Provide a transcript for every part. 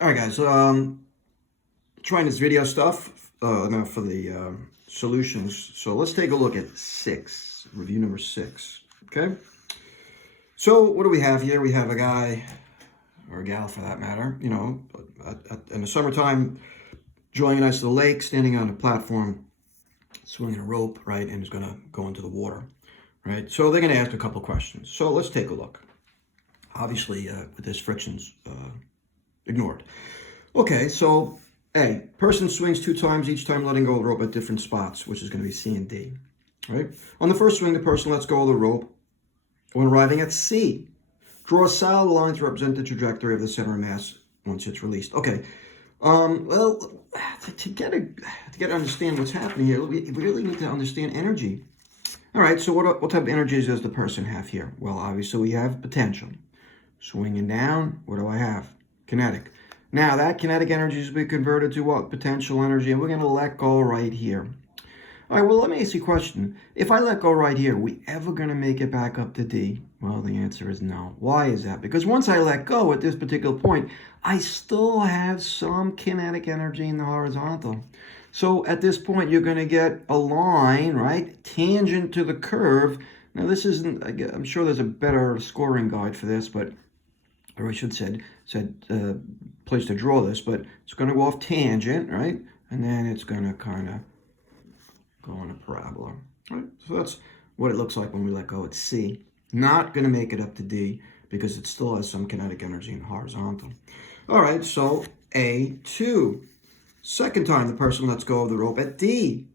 All right, guys. Trying this video stuff now for the solutions. So let's take a look at review number 6. Okay. So what do we have here? We have a guy, or a gal for that matter, in the summertime, enjoying nice to the lake, standing on a platform, swinging a rope, right, and is going to go into the water, right? So they're going to ask a couple questions. So let's take a look. Obviously, with this friction's ignored. Okay, so A, person swings 2 times, each time letting go of the rope at different spots, which is going to be C and D, right? On the first swing, the person lets go of the rope when arriving at C. Draw a solid line to represent the trajectory of the center of mass once it's released. Okay, well, to get to understand what's happening here, we really need to understand energy. All right, so what type of energies does the person have here? Well, obviously we have potential. Swinging down, what do I have? Kinetic. Now, that kinetic energy is going to be converted to what? Potential energy, and we're going to let go right here. All right, well, let me ask you a question. If I let go right here, are we ever going to make it back up to D? Well, the answer is no. Why is that? Because once I let go at this particular point, I still have some kinetic energy in the horizontal. So at this point, you're going to get a line, right, tangent to the curve. Now, this isn't, I'm sure there's a better scoring guide for this, but or I should said place to draw this, but it's going to go off tangent, right? And then it's going to kind of go on a parabola, right? So that's what it looks like when we let go at C. Not going to make it up to D because it still has some kinetic energy in horizontal. All right, so A2. Second time the person lets go of the rope at D.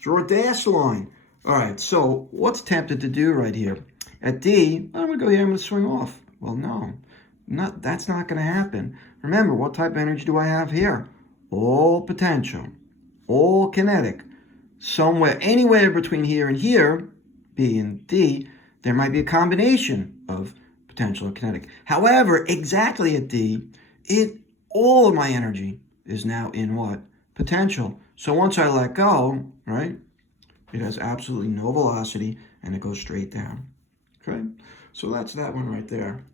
Draw a dash line. All right, so what's tempted to do right here? At D, I'm going to go here, I'm going to swing off. Well, no. That's not going to happen. Remember, what type of energy do I have here? All potential, all kinetic. Somewhere, anywhere between here and here, B and D, there might be a combination of potential and kinetic. However, exactly at D, all of my energy is now in what? Potential. So once I let go, right, it has absolutely no velocity and it goes straight down. Okay? So that's that one right there.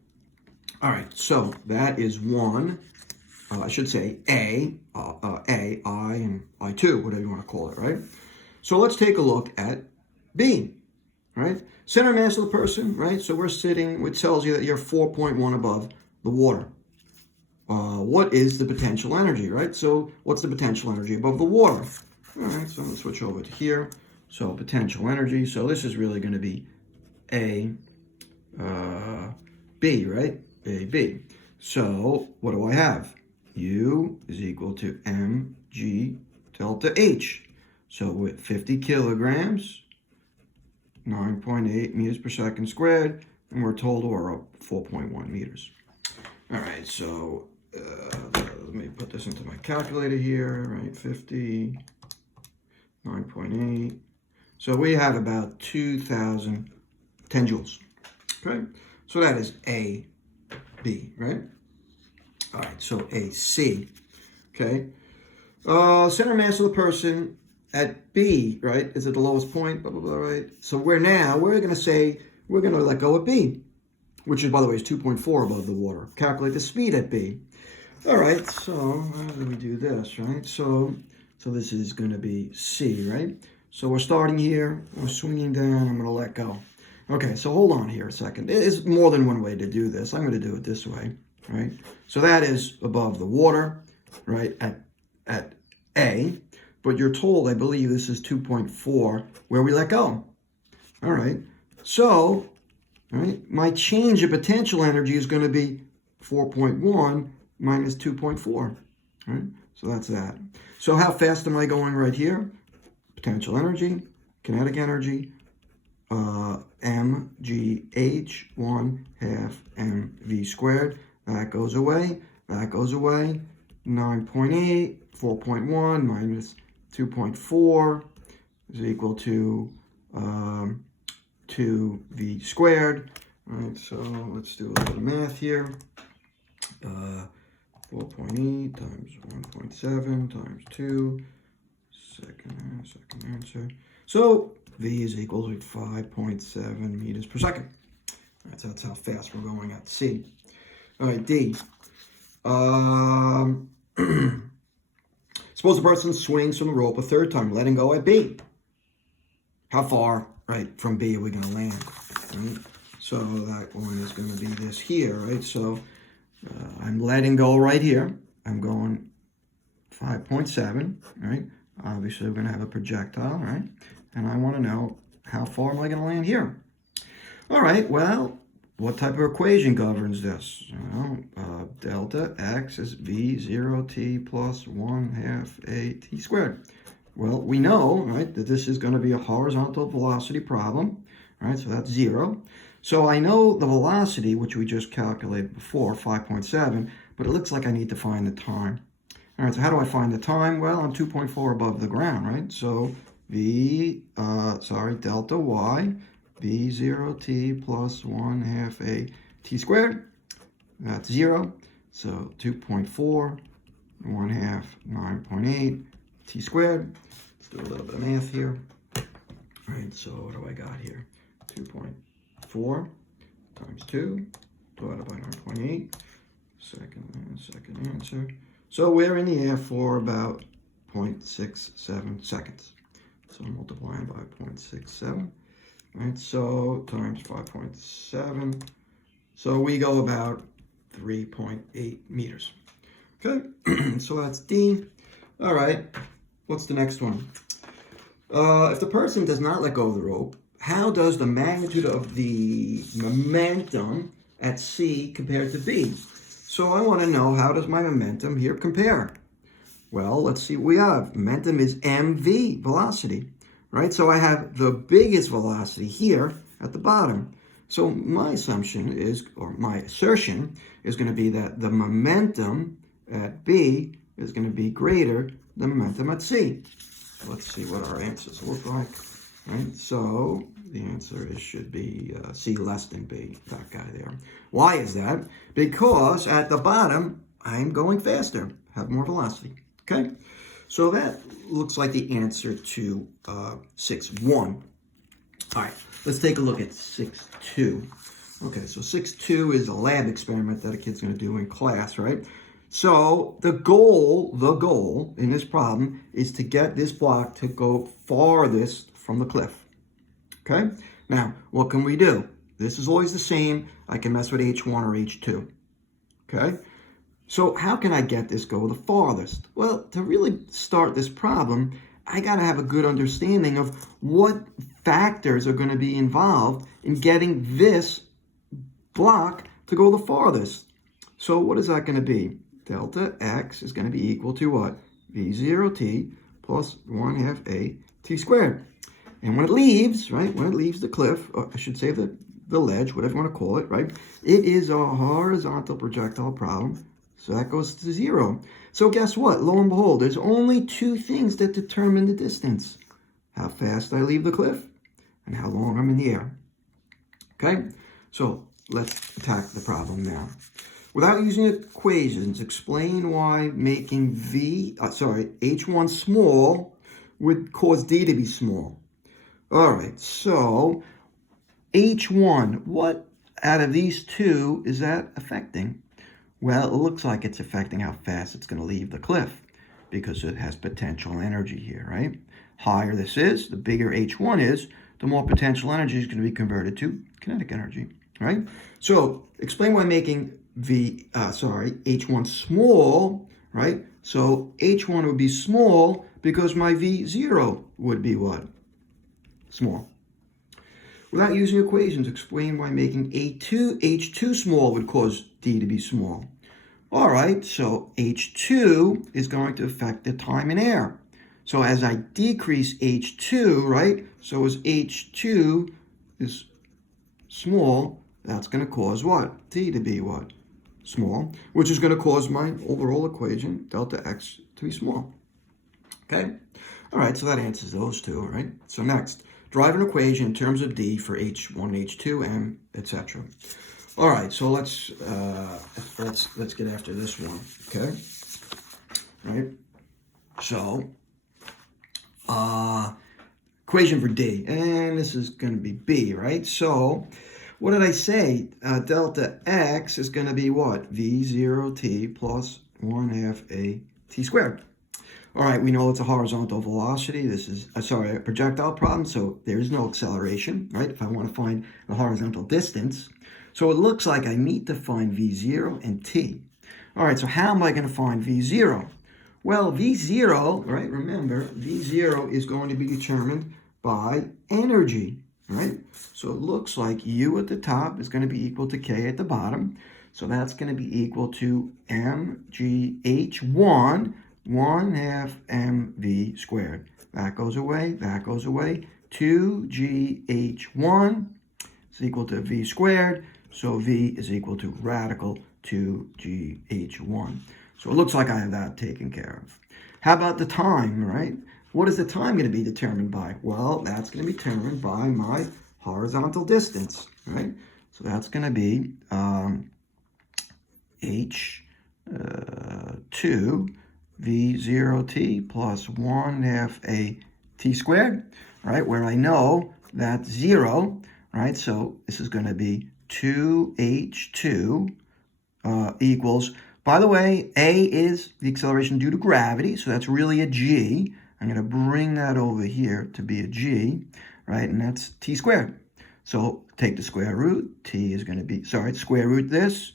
All right, so that is one, I should say A, I, and I2, whatever you want to call it, right? So let's take a look at B, right? Center mass of the person, right? So we're sitting, which tells you that you're 4.1 above the water. What is the potential energy, right? So what's the potential energy above the water? All right, so I'm going to switch over to here. So potential energy, so this is really going to be B, right? AB. So what do I have? U is equal to mg delta H. So with 50 kilograms, 9.8 meters per second squared, and we're told we're up 4.1 meters. All right, so let me put this into my calculator here, right? 50, 9.8. So we have about 2,010 joules. Okay, so that is A. B, right? All right, so AC, okay? Center mass of the person at B, right, is at the lowest point, blah, blah, blah, right? So we're going to say, we're going to let go at B, which is, by the way, is 2.4 above the water. Calculate the speed at B. All right, so how do we do this, right? So this is going to be C, right? So we're starting here, we're swinging down, I'm going to let go. Okay, so hold on here a second. There's more than one way to do this. I'm going to do it this way, right? So that is above the water, right, at A. But you're told, I believe, this is 2.4 where we let go. All right, so, right, my change of potential energy is going to be 4.1 minus 2.4, right? So that's that. So how fast am I going right here? Potential energy, kinetic energy, mgh 1/2 mv squared. That goes away. That goes away. 9.8, 4.1 minus 2.4 is equal to 2v squared. All right, so let's do a little math here. 4.8 times 1.7 times 2. Second answer. So V is equal to 5.7 meters per second. All right, so that's how fast we're going at C. All right, D. Um, suppose the person swings from the rope a third time, letting go at B. How far, right, from B are we going to land? Right? So that one is going to be this here, right? So I'm letting go right here. I'm going 5.7, right? Obviously, we're going to have a projectile, right? And I want to know how far am I going to land here? All right, well, what type of equation governs this? Delta x is v0t plus 1/2 a t squared. Well, we know, right, that this is going to be a horizontal velocity problem, right? So that's 0. So I know the velocity, which we just calculated before, 5.7, but it looks like I need to find the time. All right, so how do I find the time? Well, I'm 2.4 above the ground, right? So delta y, v0t plus 1/2 a t squared. That's 0. So 2.4, 1/2, 9.8 t squared. Let's do a little bit of math here. All right, so what do I got here? 2.4 times 2 divided by 9.8. Second answer. So we're in the air for about 0.67 seconds. So multiplying by 0.67. Right, so times 5.7. So we go about 3.8 meters. Okay, so that's D. All right, what's the next one? If the person does not let go of the rope, how does the magnitude of the momentum at C compare to B? So I want to know, how does my momentum here compare? Well, let's see what we have. Momentum is mv, velocity, right? So I have the biggest velocity here at the bottom. So my assumption is, or my assertion is going to be that the momentum at B is going to be greater than momentum at C. Let's see what our answers look like, right? So the answer should be C less than B, that guy there. Why is that? Because at the bottom, I'm going faster, have more velocity, okay? So that looks like the answer to 6.1. All right, let's take a look at 6.2. Okay, so 6.2 is a lab experiment that a kid's going to do in class, right? So the goal in this problem is to get this block to go farthest from the cliff. Okay? Now, what can we do? This is always the same. I can mess with H1 or H2. Okay? So how can I get this go the farthest? Well, to really start this problem, I got to have a good understanding of what factors are going to be involved in getting this block to go the farthest. So what is that going to be? Delta x is going to be equal to what? V0t plus 1/2 a t squared. And when it leaves, right, when it leaves the cliff, or I should say the ledge, whatever you want to call it, right, it is a horizontal projectile problem. So that goes to 0. So guess what? Lo and behold, there's only two things that determine the distance. How fast I leave the cliff and how long I'm in the air. Okay? So let's attack the problem now. Without using equations, explain why making H1 small would cause D to be small. All right, so H1, what out of these two is that affecting? Well, it looks like it's affecting how fast it's going to leave the cliff because it has potential energy here, right? Higher this is, the bigger H1 is, the more potential energy is going to be converted to kinetic energy, right? So explain why making H1 small, right? So H1 would be small because my V0 would be what? Small. Without using equations, explain why making H2 small would cause D to be small. All right, so H2 is going to affect the time in air. So as I decrease H2, right? So as H2 is small, that's going to cause what? D to be what? Small, which is going to cause my overall equation, delta x, to be small. Okay? All right, so that answers those two, all right? So next, drive an equation in terms of D for H1, H2, M, etc. All right, so let's get after this one, okay? Right? So, equation for D, and this is going to be B, right? So, What did I say? Delta x is going to be what? V0t plus 1/2 a t squared. All right, we know it's a horizontal velocity. This is, a projectile problem, so there is no acceleration, right? If I want to find the horizontal distance. So it looks like I need to find V0 and t. All right, so how am I going to find V0? Well, V0, right, remember, V0 is going to be determined by energy, right? So it looks like U at the top is going to be equal to K at the bottom. So that's going to be equal to mgh1, 1/2 mv squared. That goes away, 2gh1 is equal to v squared. So v is equal to radical 2gh1. So it looks like I have that taken care of. How about the time, right? What is the time going to be determined by? Well, that's going to be determined by my horizontal distance, right? So that's going to be h2 v0t plus 1/2 a t squared, right? Where I know that's 0, right? So this is going to be 2h2 equals, by the way, a is the acceleration due to gravity, so that's really a g. I'm going to bring that over here to be a g, right? And that's t squared. So take the square root. T is going to be, square root this.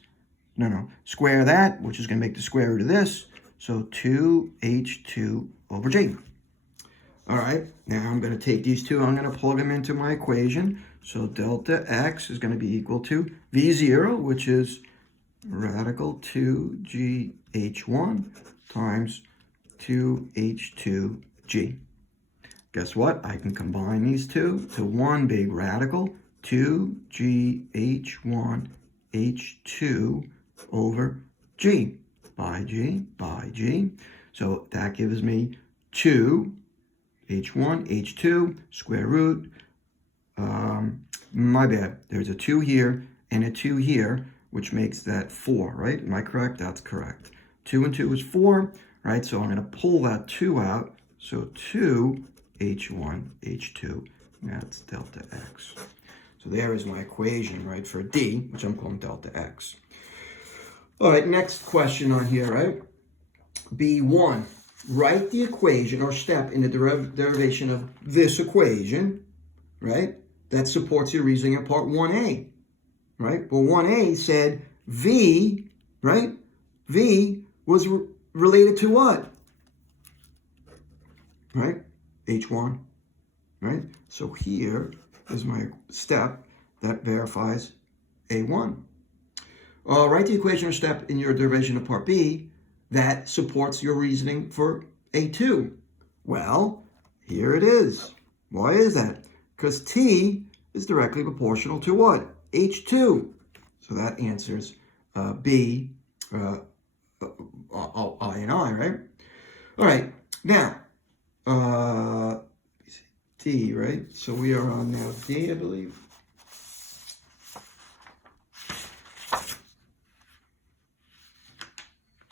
Square that, which is going to make the square root of this. So 2h2 over g. All right, now I'm going to take these two, I'm going to plug them into my equation. So delta x is going to be equal to v0, which is radical 2gh1 times 2h2g. Guess what? I can combine these two to one big radical, 2gh1 h2 over g. By g, by g. So that gives me 2 h1, h2, square root. My bad. There's a 2 here and a 2 here, which makes that 4, right? Am I correct? That's correct. 2 and 2 is 4, right? So I'm going to pull that 2 out. So 2 h1, h2, that's delta x. So there is my equation, right, for d, which I'm calling delta x. All right, next question on here, right? B1, write the equation or step in the derivation of this equation, right, that supports your reasoning in part 1a, right? Well, 1a said V, right? V was related to what? Right? H1, right? So here is my step that verifies A1. Write the equation or step in your derivation of part B that supports your reasoning for A2. Well, here it is. Why is that? Because T is directly proportional to what? H2. So that answers B, I and I, right? All right, now, D, right? So we are on now D, I believe.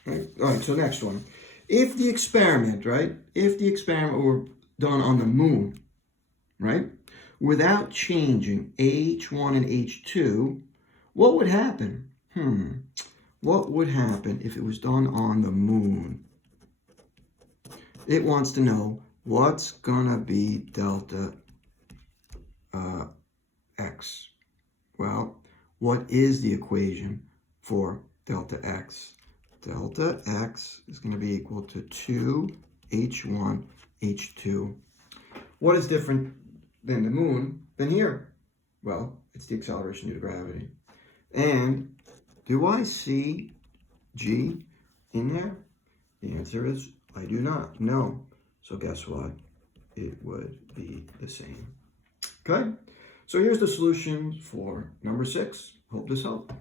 Right? All right, so next one. If the experiment, right? If the experiment were done on the moon, right? Without changing H1 and H2, what would happen? What would happen if it was done on the moon? It wants to know what's gonna be delta x. Well, what is the equation for delta x? Delta x is going to be equal to 2h1, h2. What is different than the moon than here? Well, it's the acceleration due to gravity. And do I see g in there? The answer is I do not. No. So guess what? It would be the same. Okay? So here's the solution for number 6. Hope this helped.